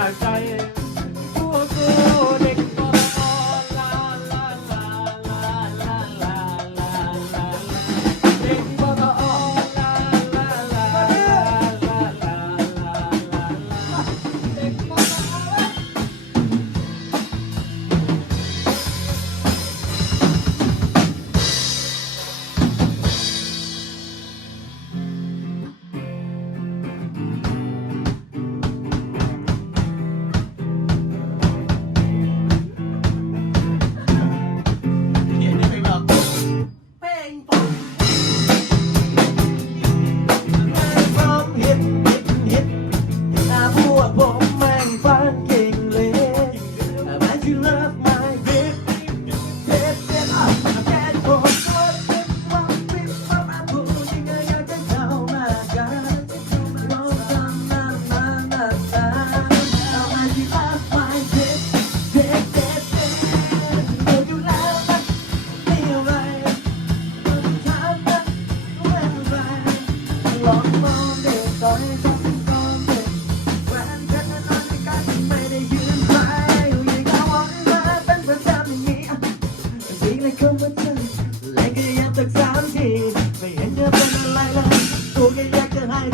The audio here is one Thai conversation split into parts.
Sayın Huzur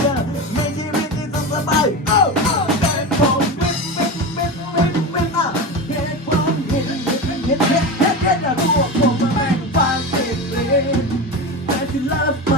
เธอไม่ชีวิตที่สุสบายเอ้าเอ้ต่ผมวินวินวินวินวินอะเหตุควเห็นเห็นเห็นเห็นเห็นเห็นอะพวกลันแม่งฟาดเสร็จเลยแต่ที่ลาไป